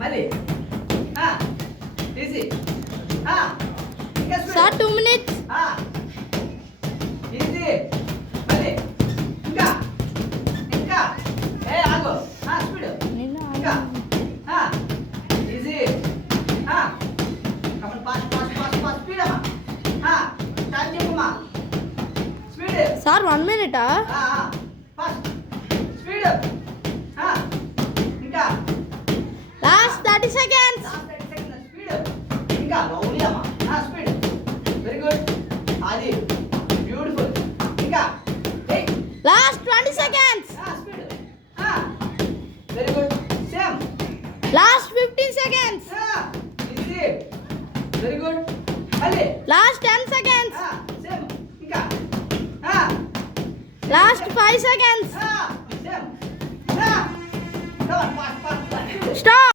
మళ్ళీ easy sir 2 minutes. Easy మళ్ళీ ఇంకా ఇంకా ఆగు స్పీడ్ ఇంకా easy come on fast fast fast fast speed అమ్మా టైం చెప్పమ్మా speed sir 1 minute. Fast speed ఇంకా Last 30 seconds. స్పీడ్ ఇంకా లౌలీ అమ్మా స్పీడ్ వెరీ గుడ్ అది బ్యూటిఫుల్ ఇంకా Last 20 seconds. Speed very good same Last 15 seconds. Easy very good మళ్ళీ Last 10 seconds. సేమ్ ఇంకా Last 5 seconds. Same come on fast fast